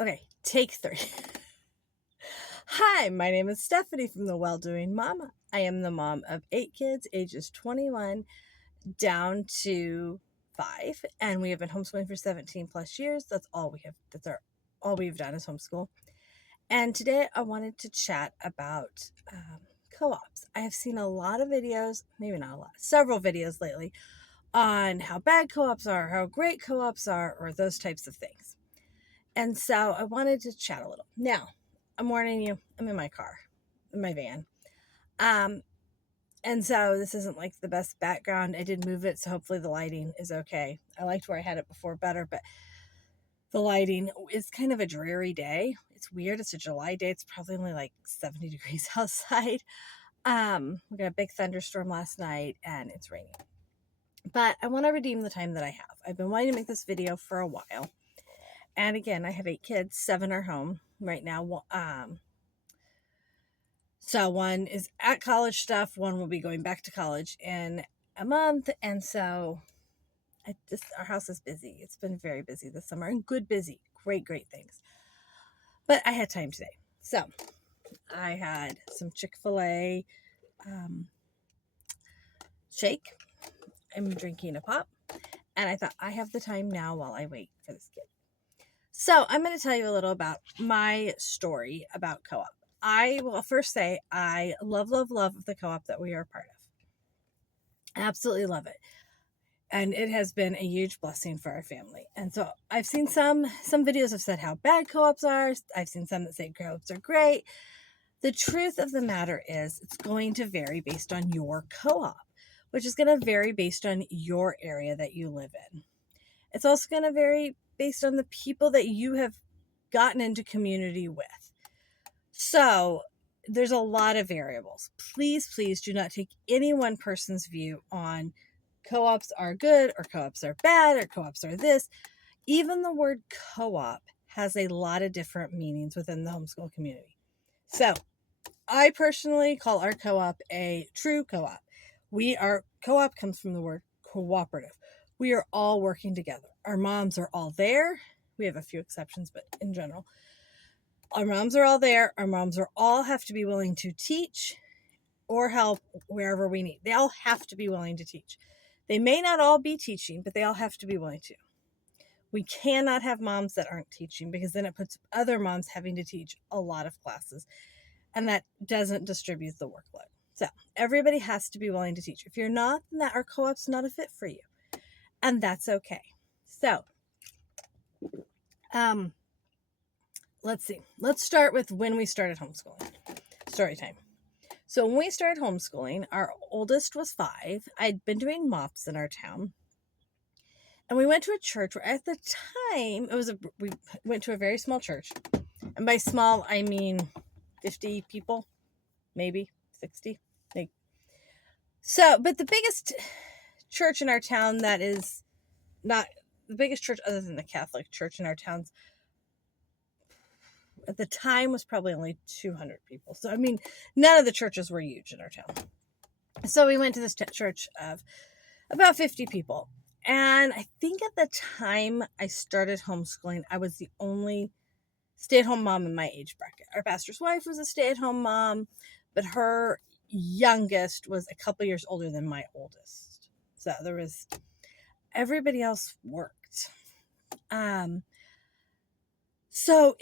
Okay, take 3. Hi, my name is Stephanie from The Well-Doing Mama. I am the mom of 8 kids, ages 21 down to 5, and we have been homeschooling for 17 plus years. That's all we have. All we've done is homeschool. And today I wanted to chat about co-ops. I have seen a lot of videos, maybe not a lot, several videos lately on how bad co-ops are, how great co-ops are, or those types of things. And so I wanted to chat a little. Now, I'm warning you, I'm in my car, in my van. Um, and so this isn't like the best background. I did move it, so hopefully the lighting is okay. I liked where I had it before better, but the lighting is kind of a dreary day. It's weird. It's a July day. It's probably only like 70 degrees outside. We got a big thunderstorm last night and it's raining. But I want to redeem the time that I have. I've been wanting to make this video for a while. And again, I have 8 kids, 7 are home right now. So one is at college stuff, one will be going back to college in a month. And so our house is busy. It's been very busy this summer and good busy. Great things. But I had time today. So I had some Chick-fil-A shake. I'm drinking a pop. And I thought I have the time now while I wait for this kid. So I'm going to tell you a little about my story about co-op. I will first say I love the co-op that we are a part of. Absolutely love it. And it has been a huge blessing for our family. And so I've seen some videos have said how bad co-ops are. I've seen some that say co-ops are great. The truth of the matter is it's going to vary based on your co-op, which is going to vary based on your area that you live in. It's also going to vary based on the people that you have gotten into community with. So there's a lot of variables. Please do not take any one person's view on co-ops are good or co-ops are bad or co-ops are this. Even the word co-op has a lot of different meanings within the homeschool community. So I personally call our co-op a true co-op. Co-op comes from the word cooperative. We are all working together. Our moms are all there. We have a few exceptions, but in general, our moms are all there. Our moms all have to be willing to teach or help wherever we need. They all have to be willing to teach. They may not all be teaching, but they all have to be willing to. We cannot have moms that aren't teaching because then it puts other moms having to teach a lot of classes, and that doesn't distribute the workload. So everybody has to be willing to teach. If you're not, then our co-op's not a fit for you, and that's okay. So, let's see. Let's start with when we started homeschooling. Story time. So when we started homeschooling, our oldest was 5. I'd been doing MOPS in our town. And we went to a church where at the time, we went to a very small church. And by small, I mean 50 people, maybe 60. But the biggest church in our town that is not the biggest church other than the Catholic church in our towns at the time was probably only 200 people. So, I mean, none of the churches were huge in our town. So we went to this church of about 50 people. And I think at the time I started homeschooling, I was the only stay-at-home mom in my age bracket. Our pastor's wife was a stay-at-home mom, but her youngest was a couple years older than my oldest. So everybody else worked. So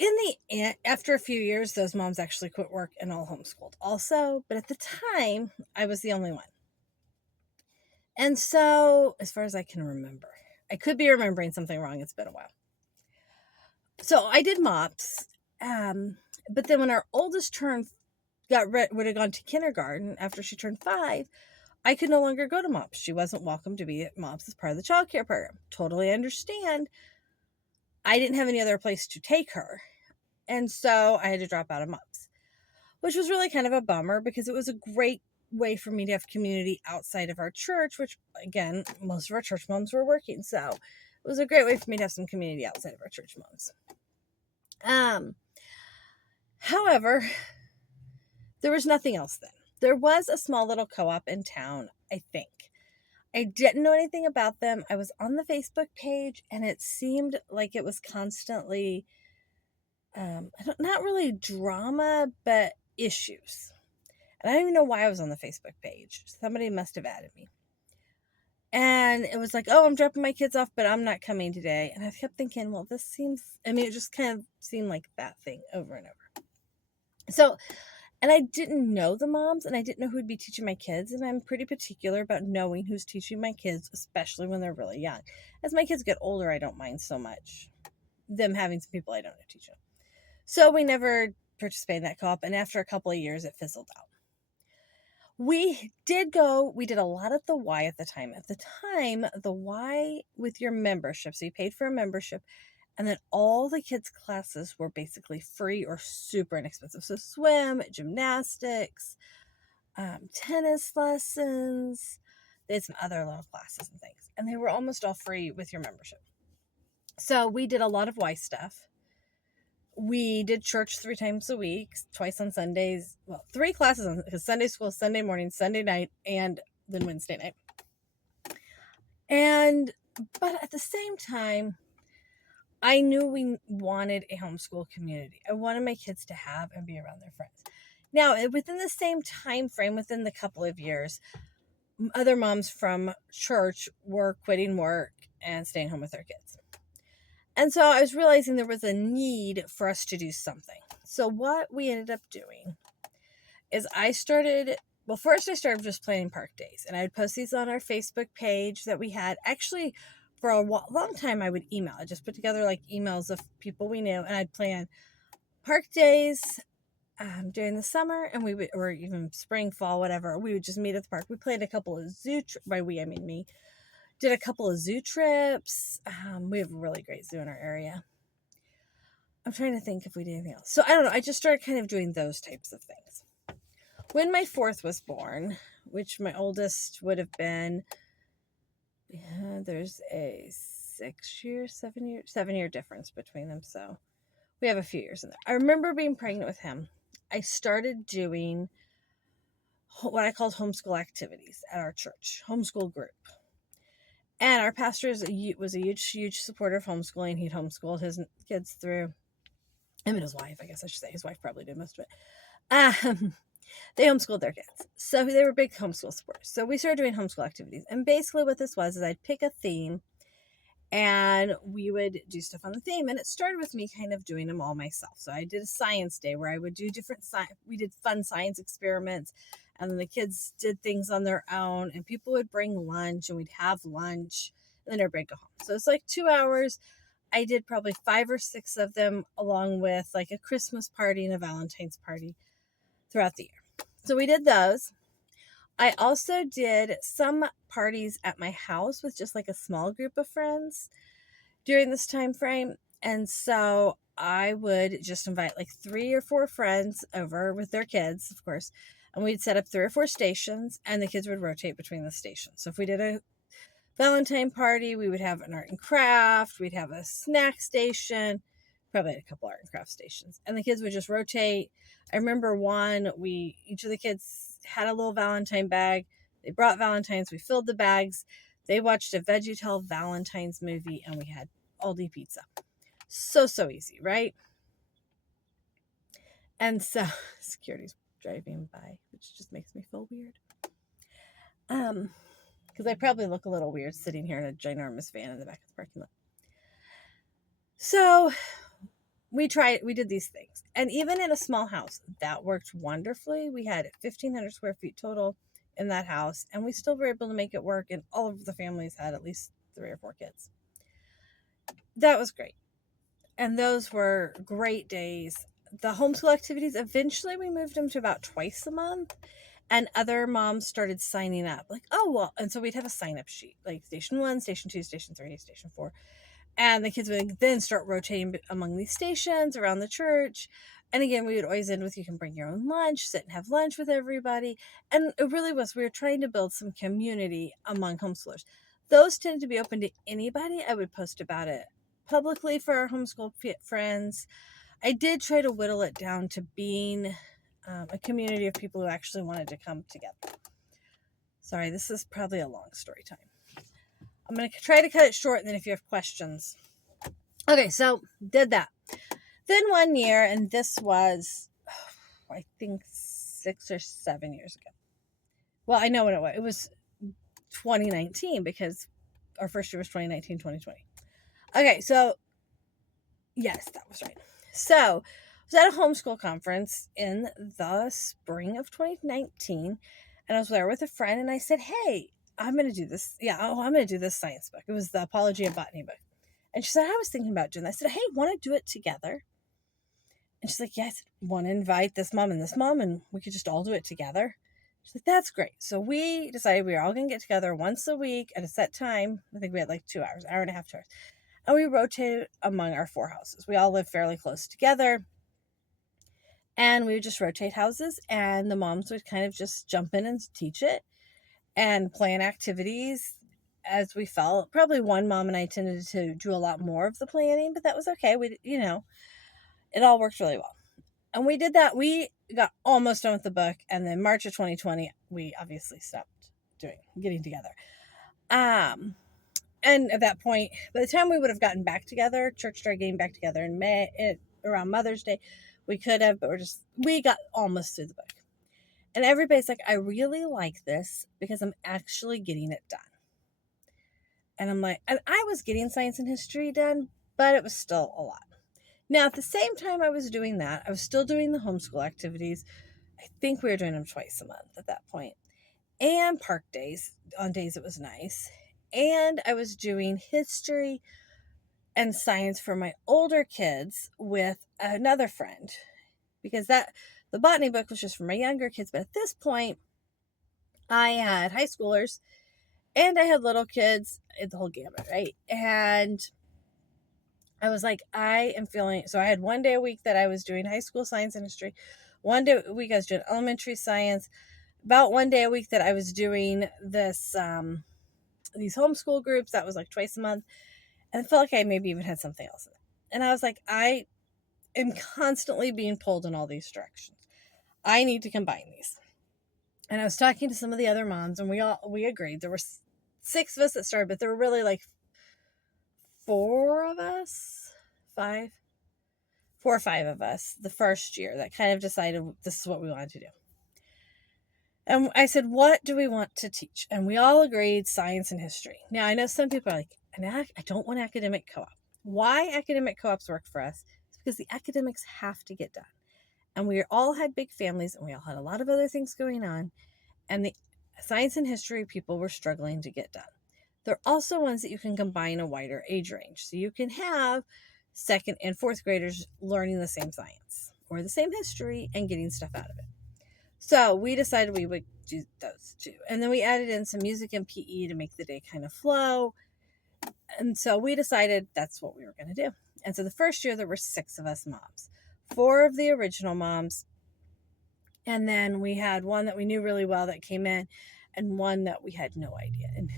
after a few years, those moms actually quit work and all homeschooled also. But at the time, I was the only one. And so, as far as I can remember, I could be remembering something wrong. It's been a while. So I did MOPS. But then when our oldest would have gone to kindergarten after she turned 5, I could no longer go to MOPS. She wasn't welcome to be at MOPS as part of the child care program. Totally understand. I didn't have any other place to take her. And so I had to drop out of MOPS, which was really kind of a bummer because it was a great way for me to have community outside of our church, which again, most of our church moms were working. So it was a great way for me to have some community outside of our church moms. However, there was nothing else then. There was a small little co-op in town, I think. I didn't know anything about them. I was on the Facebook page and it seemed like it was constantly not really drama, but issues. And I don't even know why I was on the Facebook page. Somebody must have added me. And it was like, oh, I'm dropping my kids off, but I'm not coming today. And I kept thinking, well, this seems, it just kind of seemed like that thing over and over. So, and I didn't know the moms, and I didn't know who would be teaching my kids. And I'm pretty particular about knowing who's teaching my kids, especially when they're really young. As my kids get older, I don't mind so much them having some people I don't know teach them. So we never participated in that co-op. And after a couple of years, it fizzled out. We did a lot at the Y at the time. At the time, the Y with your membership, so you paid for a membership, and then all the kids' classes were basically free or super inexpensive. So swim, gymnastics, tennis lessons, they had some other little classes and things. And they were almost all free with your membership. So we did a lot of Y stuff. We did church 3 times a week, twice on Sundays. Well, 3 classes because Sunday school, Sunday morning, Sunday night, and then Wednesday night. But at the same time, I knew we wanted a homeschool community. I wanted my kids to have and be around their friends. Now, within the same time frame, within the couple of years, other moms from church were quitting work and staying home with their kids. And so I was realizing there was a need for us to do something. So what we ended up doing is first I started just planning park days. And I would post these on our Facebook page that we had. Actually, for a long time, I would email. I just put together like emails of people we knew. And I'd plan park days during the summer. And or even spring, fall, whatever. We would just meet at the park. We planned a couple of by we, I mean me. Did a couple of zoo trips. We have a really great zoo in our area. I'm trying to think if we did anything else. So I don't know. I just started kind of doing those types of things. When my 4th was born, which my oldest would have been, there's a 7-year difference between them. So we have a few years in there. I remember being pregnant with him. I started doing what I called homeschool activities at our church, homeschool group. And our pastor was a huge supporter of homeschooling. He'd homeschooled his kids through, him and his wife, I guess I should say. His wife probably did most of it. They homeschooled their kids. So they were big homeschool supporters. So we started doing homeschool activities. And basically what this was is I'd pick a theme and we would do stuff on the theme. And it started with me kind of doing them all myself. So I did a science day where I would do we did fun science experiments. And then the kids did things on their own, and people would bring lunch, and we'd have lunch, and then everybody would go home. So it's like 2 hours. I did probably 5 or 6 of them, along with like a Christmas party and a Valentine's party throughout the year. So we did those. I also did some parties at my house with just like a small group of friends during this time frame. And so I would just invite like 3 or 4 friends over with their kids, of course. And we'd set up 3 or 4 stations, and the kids would rotate between the stations. So if we did a Valentine party, we would have an art and craft. We'd have a snack station, probably a couple art and craft stations. And the kids would just rotate. I remember each of the kids had a little Valentine bag. They brought Valentines. We filled the bags. They watched a VeggieTale Valentine's movie, and we had Aldi pizza. So easy, right? And so security's driving by, which just makes me feel weird. Because I probably look a little weird sitting here in a ginormous van in the back of the parking lot. So we did these things. And even in a small house, that worked wonderfully. We had 1,500 square feet total in that house, and we still were able to make it work, and all of the families had at least 3 or 4 kids. That was great. And those were great days. The homeschool activities, eventually we moved them to about twice a month, and other moms started signing up like, oh, well, and so we'd have a sign up sheet like station 1, station 2, station 3, station 4. And the kids would then start rotating among these stations around the church. And again, we would always end with, you can bring your own lunch, sit and have lunch with everybody. And it really was, we were trying to build some community among homeschoolers. Those tended to be open to anybody. I would post about it publicly for our homeschool friends. I did try to whittle it down to being a community of people who actually wanted to come together. Sorry, this is probably a long story time. I'm going to try to cut it short, and then if you have questions. Okay, so did that. Then one year, and this was, I think, 6 or 7 years ago. Well, I know when it was. It was 2019 because our first year was 2019, 2020. Okay, so yes, that was right. So I was at a homeschool conference in the spring of 2019, and I was there with a friend, and I said, "Hey, I'm going to do this. Yeah, I'm going to do this science book." It was the Apology of Botany book. And she said, "I was thinking about doing that." I said, "Hey, want to do it together?" And she's like, "Yes, want to invite this mom, and we could just all do it together." She's like, "That's great." So we decided we were all going to get together once a week at a set time. I think we had like 2 hours, hour and a half, 2 hours. And we rotated among our 4 houses. We all live fairly close together. And we would just rotate houses, and the moms would kind of just jump in and teach it and plan activities as we felt. Probably one mom and I tended to do a lot more of the planning, but that was okay. It all worked really well. And we did that. We got almost done with the book, and then March of 2020, we obviously stopped getting together. And at that point, by the time we would have gotten back together, church started getting back together in May, around Mother's Day. We could have, but we got almost through the book. And everybody's like, "I really like this because I'm actually getting it done." And I'm like, and I was getting science and history done, but it was still a lot. Now, at the same time I was doing that, I was still doing the homeschool activities. I think we were doing them twice a month at that point, and park days on days it was nice. And I was doing history and science for my older kids with another friend, because the botany book was just for my younger kids. But at this point, I had high schoolers and I had little kids, the whole gamut, right? And I was like, I am feeling, so I had one day a week that I was doing high school science and history. One day a week I was doing elementary science. About one day a week that I was doing these homeschool groups. That was like twice a month. And I felt like I maybe even had something else in it. And I was like, I am constantly being pulled in all these directions. I need to combine these. And I was talking to some of the other moms, and we agreed. There were 6 of us that started, but there were really like 4 of us, 5, 4 or 5 of us the first year that kind of decided this is what we wanted to do. And I said, "What do we want to teach?" And we all agreed science and history. Now, I know some people are like, "I don't want academic co-op." Why academic co-ops work for us is because the academics have to get done. And we all had big families, and we all had a lot of other things going on. And the science and history people were struggling to get done. They're also ones that you can combine a wider age range. So you can have 2nd and 4th graders learning the same science or the same history and getting stuff out of it. So we decided we would do those 2. And then we added in some music and PE to make the day kind of flow. And so we decided that's what we were going to do. And so the first year there were 6 of us moms, 4 of the original moms. And then we had one that we knew really well that came in, and one that we had no idea. And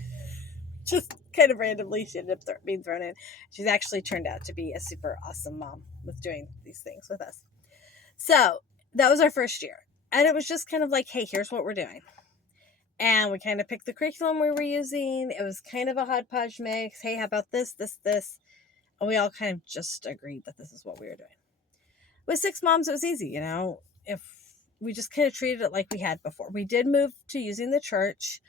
just kind of randomly, she ended up being thrown in. She's actually turned out to be a super awesome mom with doing these things with us. So that was our first year. And it was just kind of like, hey, here's what we're doing. And we kind of picked the curriculum we were using. It was kind of a hodgepodge mix. Hey, how about this, this, this? And we all kind of just agreed that this is what we were doing. With 6 moms, it was easy, if we just kind of treated it like we had before. We did move to using the church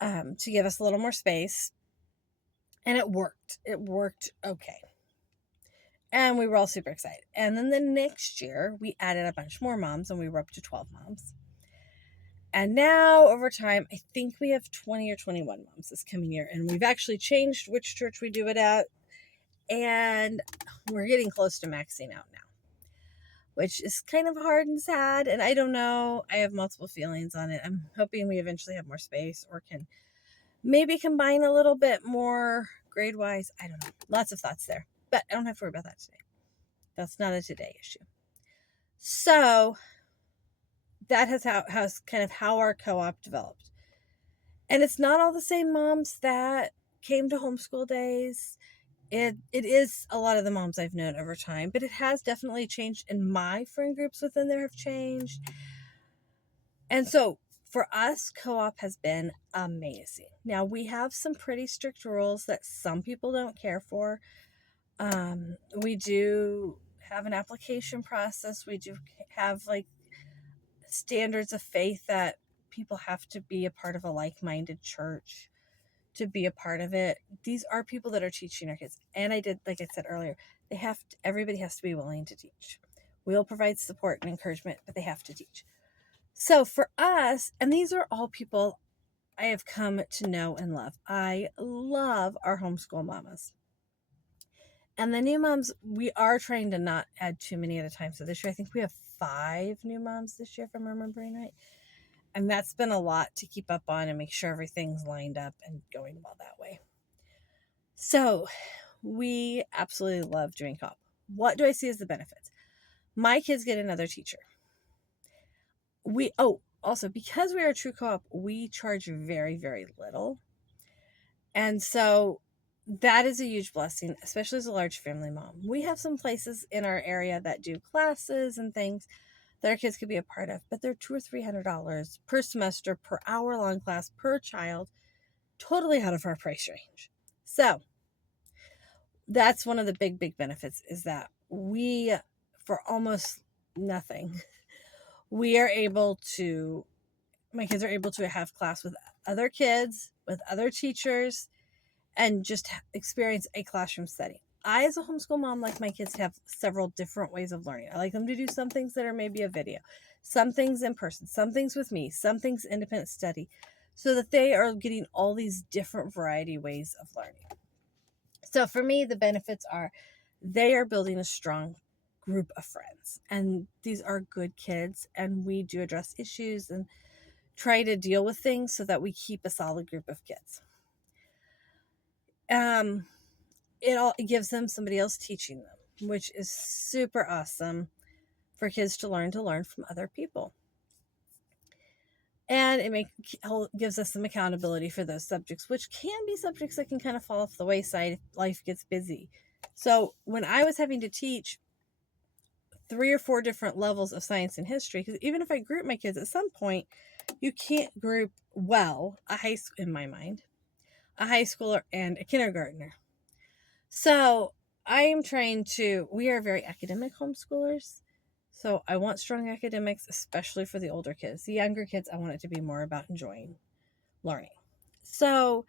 to give us a little more space. And it worked. It worked okay. And we were all super excited. And then the next year, we added a bunch more moms, and we were up to 12 moms. And now, over time, I think we have 20 or 21 moms this coming year. And we've actually changed which church we do it at. And we're getting close to maxing out now, which is kind of hard and sad. And I don't know. I have multiple feelings on it. I'm hoping we eventually have more space or can maybe combine a little bit more grade-wise. I don't know. Lots of thoughts there. But I don't have to worry about that today. That's not a today issue. So that has kind of how our co-op developed. And it's not all the same moms that came to homeschool days. It is a lot of the moms I've known over time, but it has definitely changed, and my friend groups within there have changed. And so for us, co-op has been amazing. Now, we have some pretty strict rules that some people don't care for. We do have an application process. We do have like standards of faith that people have to be a part of a like-minded church to be a part of it. These are people that are teaching our kids. And like I said earlier, everybody has to be willing to teach. We'll provide support and encouragement, but they have to teach. So for us, and these are all people I have come to know and love. I love our homeschool mamas. And the new moms, we are trying to not add too many at a time. So this year, I think we have 5 new moms this year, if I'm remembering right. And that's been a lot to keep up on and make sure everything's lined up and going well that way. So we absolutely love doing co-op. What do I see as the benefits? My kids get another teacher. Also, because we are a true co-op, we charge very, very little. And so that is a huge blessing, especially as a large family mom. We have some places in our area that do classes and things that our kids could be a part of, but they're $200 or $300 per semester, per hour-long class, per child, totally out of our price range. So that's one of the big benefits, is that we, for almost nothing, my kids are able to have class with other kids, with other teachers, and just experience a classroom setting. I, as a homeschool mom, like my kids to have several different ways of learning. I like them to do some things that are maybe a video, some things in person, some things with me, some things independent study, so that they are getting all these different variety ways of learning. So for me, the benefits are they are building a strong group of friends, and these are good kids, and we do address issues and try to deal with things so that we keep a solid group of kids. It gives them somebody else teaching them, which is super awesome for kids to learn from other people. And it gives us some accountability for those subjects, which can be subjects that can kind of fall off the wayside if life gets busy. So when I was having to teach 3 or 4 different levels of science and history, because even if I group my kids, at some point, you can't group in my mind, a high schooler and a kindergartner. So we are very academic homeschoolers. So I want strong academics, especially for the older kids. The younger kids, I want it to be more about enjoying learning. So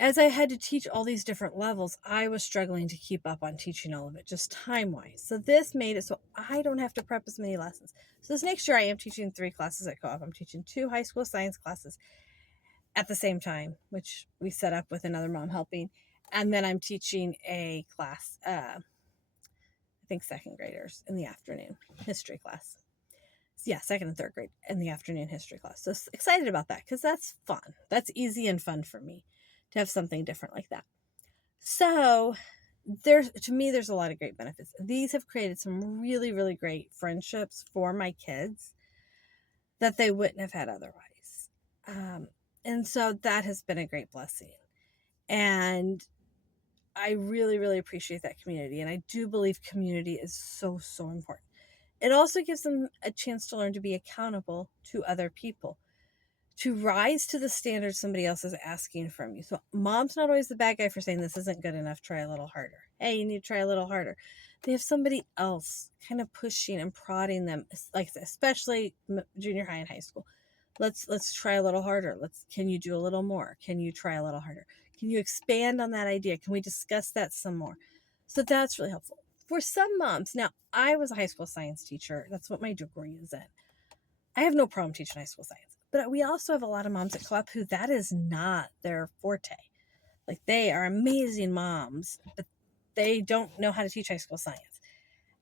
as I had to teach all these different levels, I was struggling to keep up on teaching all of it, just time-wise. So this made it so I don't have to prep as many lessons. So this next year, I am teaching 3 classes at co-op. I'm teaching 2 high school science classes at the same time, which we set up with another mom helping. And then I'm teaching a class, I think 2nd graders in the afternoon, history class. Yeah, 2nd and 3rd grade in the afternoon history class. So excited about that because that's fun. That's easy and fun for me to have something different like that. So to me, there's a lot of great benefits. These have created some really, really great friendships for my kids that they wouldn't have had otherwise. And so that has been a great blessing. And I really, really appreciate that community. And I do believe community is so, so important. It also gives them a chance to learn to be accountable to other people, to rise to the standards somebody else is asking from you. So mom's not always the bad guy for saying this isn't good enough, try a little harder. Hey, you need to try a little harder. They have somebody else kind of pushing and prodding them, like especially junior high and high school. Let's try a little harder. Can you do a little more? Can you try a little harder? Can you expand on that idea? Can we discuss that some more? So that's really helpful. For some moms, now I was a high school science teacher. That's what my degree is in. I have no problem teaching high school science. But we also have a lot of moms at co-op who that is not their forte. Like they are amazing moms, but they don't know how to teach high school science.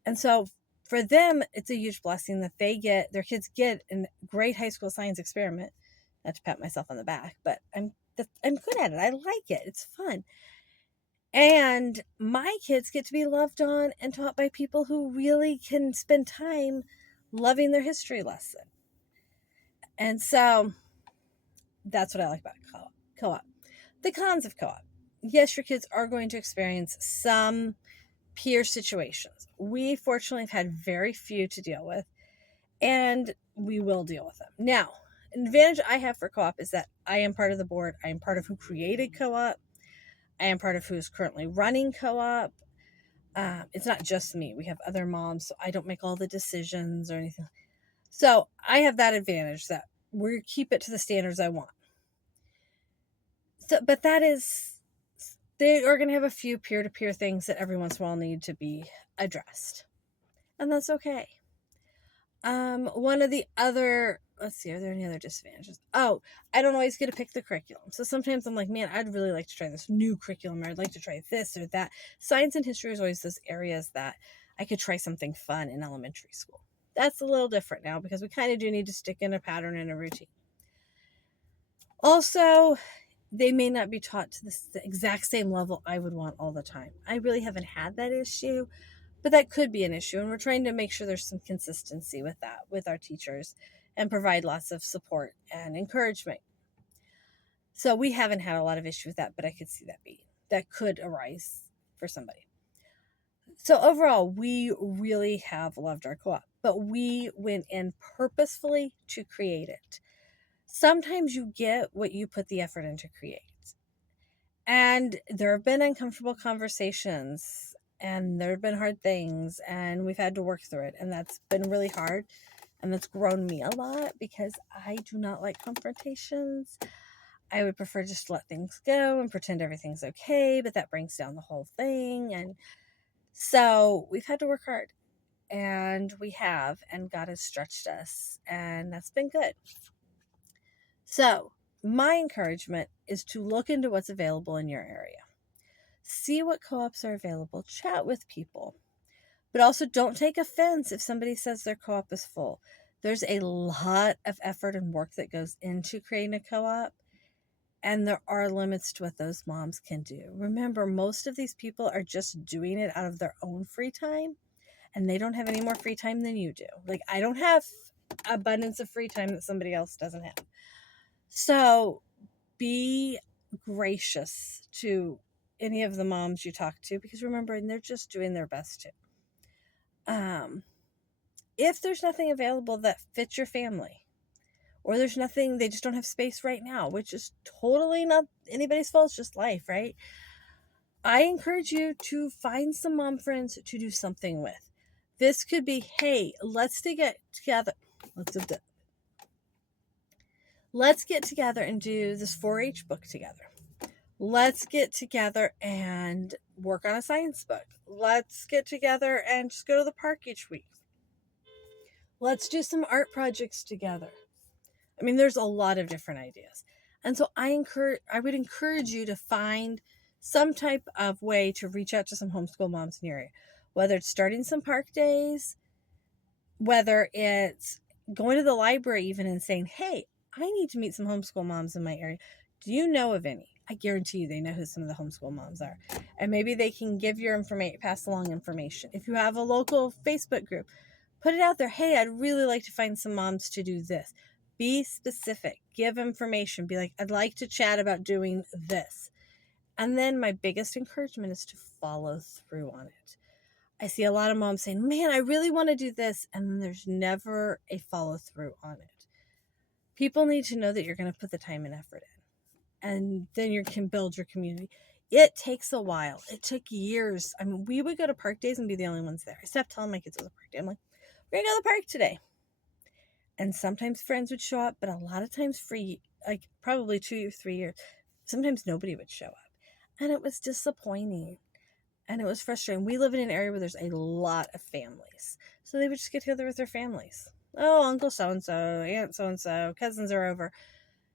And so for them, it's a huge blessing that their kids get a great high school science experiment. Not to pat myself on the back, but I'm good at it. I like it. It's fun. And my kids get to be loved on and taught by people who really can spend time loving their history lesson. And so that's what I like about co-op. The cons of co-op. Yes, your kids are going to experience some peer situations. We fortunately have had very few to deal with, and we will deal with them. Now, an advantage I have for co-op is that I am part of the board. I am part of who created co-op. I am part of who is currently running co-op. It's not just me. We have other moms, so I don't make all the decisions or anything. So I have that advantage that we keep it to the standards I want. So, but that is, they are going to have a few peer-to-peer things that every once in a while need to be addressed, and that's okay. One of the other, let's see, are there any other disadvantages? Oh, I don't always get to pick the curriculum. So sometimes I'm like, man, I'd really like to try this new curriculum, or I'd like to try this or that. Science and history is always those areas that I could try something fun in elementary school. That's a little different now because we kind of do need to stick in a pattern and a routine. Also, they may not be taught to the exact same level I would want all the time. I really haven't had that issue, but that could be an issue, and we're trying to make sure there's some consistency with that with our teachers and provide lots of support and encouragement. So we haven't had a lot of issue with that, but I could see that could arise for somebody. So overall, we really have loved our co-op, but we went in purposefully to create it. Sometimes you get what you put the effort into create. And there have been uncomfortable conversations, and there have been hard things, and we've had to work through it. And that's been really hard. And that's grown me a lot because I do not like confrontations. I would prefer just to let things go and pretend everything's okay, but that brings down the whole thing. And so we've had to work hard, and we have, and God has stretched us, and that's been good. So my encouragement is to look into what's available in your area. See what co-ops are available. Chat with people. But also don't take offense if somebody says their co-op is full. There's a lot of effort and work that goes into creating a co-op, and there are limits to what those moms can do. Remember, most of these people are just doing it out of their own free time, and they don't have any more free time than you do. Like, I don't have abundance of free time that somebody else doesn't have. So be gracious to any of the moms you talk to, because remember, they're just doing their best to. If there's nothing available that fits your family, or there's nothing, they just don't have space right now, which is totally not anybody's fault, it's just life, right? I encourage you to find some mom friends to do something with. This could be, hey, let's get together. Let's get together and do this 4-H book together. Let's get together and work on a science book. Let's get together and just go to the park each week. Let's do some art projects together. I mean, there's a lot of different ideas. And so I would encourage you to find some type of way to reach out to some homeschool moms in your area, whether it's starting some park days, whether it's going to the library even and saying, hey, I need to meet some homeschool moms in my area. Do you know of any? I guarantee you they know who some of the homeschool moms are. And maybe they can give your information, pass along information. If you have a local Facebook group, put it out there. Hey, I'd really like to find some moms to do this. Be specific. Give information. Be like, I'd like to chat about doing this. And then my biggest encouragement is to follow through on it. I see a lot of moms saying, man, I really want to do this. And then there's never a follow through on it. People need to know that you're going to put the time and effort in. And then you can build your community. It takes a while. It took years. I mean, we would go to park days and be the only ones there. I stopped telling my kids it was a park day. I'm like, we're going to go to the park today. And sometimes friends would show up, but a lot of times like probably 2 or 3 years, sometimes nobody would show up. And it was disappointing. And it was frustrating. We live in an area where there's a lot of families. So they would just get together with their families. Oh, Uncle so-and-so, Aunt so-and-so, cousins are over.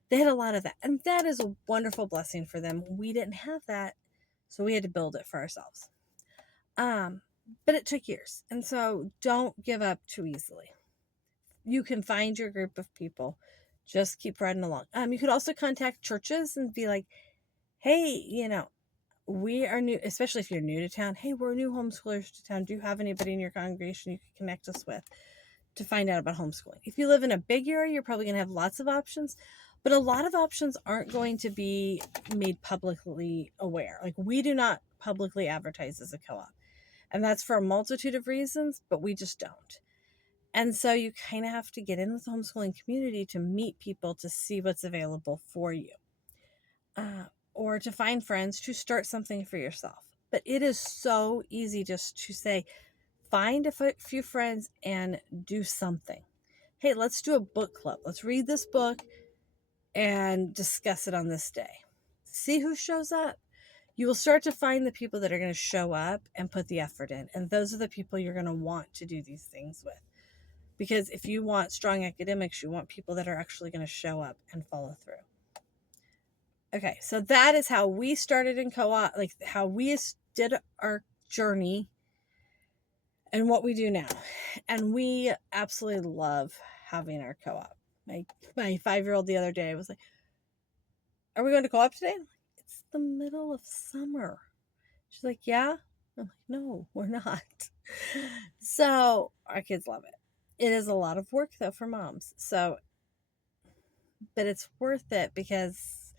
They had a lot of that. And that is a wonderful blessing for them. We didn't have that, so we had to build it for ourselves. But it took years. And so don't give up too easily. You can find your group of people. Just keep riding along. You could also contact churches and be like, hey, we are new, especially if you're new to town. Hey, we're new homeschoolers to town. Do you have anybody in your congregation you can connect us with to find out about homeschooling? If you live in a big area, you're probably going to have lots of options, but a lot of options aren't going to be made publicly aware. Like, we do not publicly advertise as a co-op, and that's for a multitude of reasons, but we just don't. And so you kind of have to get in with the homeschooling community to meet people to see what's available for you. Or to find friends to start something for yourself. But it is so easy just to say, find a few friends and do something. Hey, let's do a book club. Let's read this book and discuss it on this day. See who shows up. You will start to find the people that are going to show up and put the effort in. And those are the people you're going to want to do these things with. Because if you want strong academics, you want people that are actually going to show up and follow through. Okay, so that is how we started in co-op, like how we did our journey and what we do now. And we absolutely love having our co-op. My 5-year-old the other day was like, "Are we going to co-op today?" It's the middle of summer. She's like, "Yeah." I'm like, "No, we're not." So our kids love it. It is a lot of work though for moms. So, but it's worth it because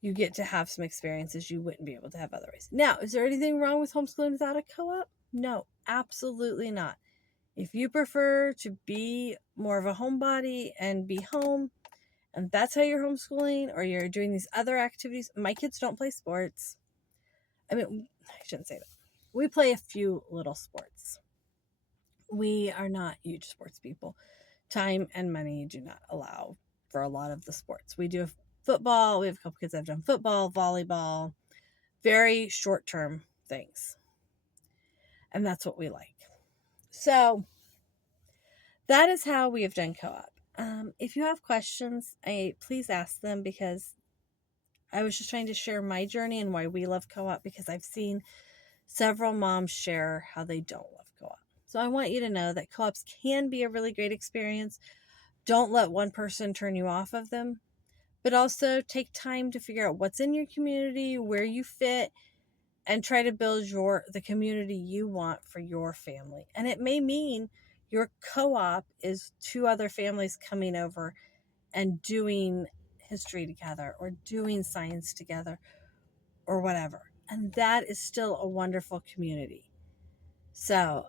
you get to have some experiences you wouldn't be able to have otherwise. Now, is there anything wrong with homeschooling without a co-op? No, absolutely not. If you prefer to be more of a homebody and be home, and that's how you're homeschooling, or you're doing these other activities. My kids don't play sports. I mean, I shouldn't say that. We play a few little sports. We are not huge sports people. Time and money do not allow for a lot of the sports. We do football. We have a couple kids that have done football, volleyball, very short term things. And that's what we like. So that is how we have done co-op. If you have questions, please ask them, because I was just trying to share my journey and why we love co-op, because I've seen several moms share how they don't love co-op. So I want you to know that co-ops can be a really great experience. Don't let one person turn you off of them, but also take time to figure out what's in your community, where you fit, and try to build the community you want for your family. And it may mean your co-op is 2 other families coming over and doing history together or doing science together or whatever. And that is still a wonderful community. So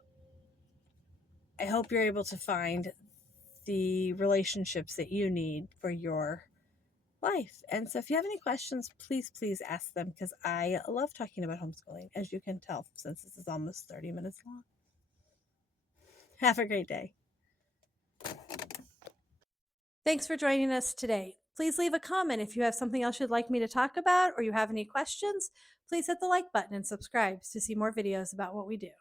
I hope you're able to find the relationships that you need for your life. And so if you have any questions, please ask them, because I love talking about homeschooling, as you can tell, since this is almost 30 minutes long. Have a great day. Thanks for joining us today. Please leave a comment if you have something else you'd like me to talk about, or you have any questions. Please hit the like button and subscribe to see more videos about what we do.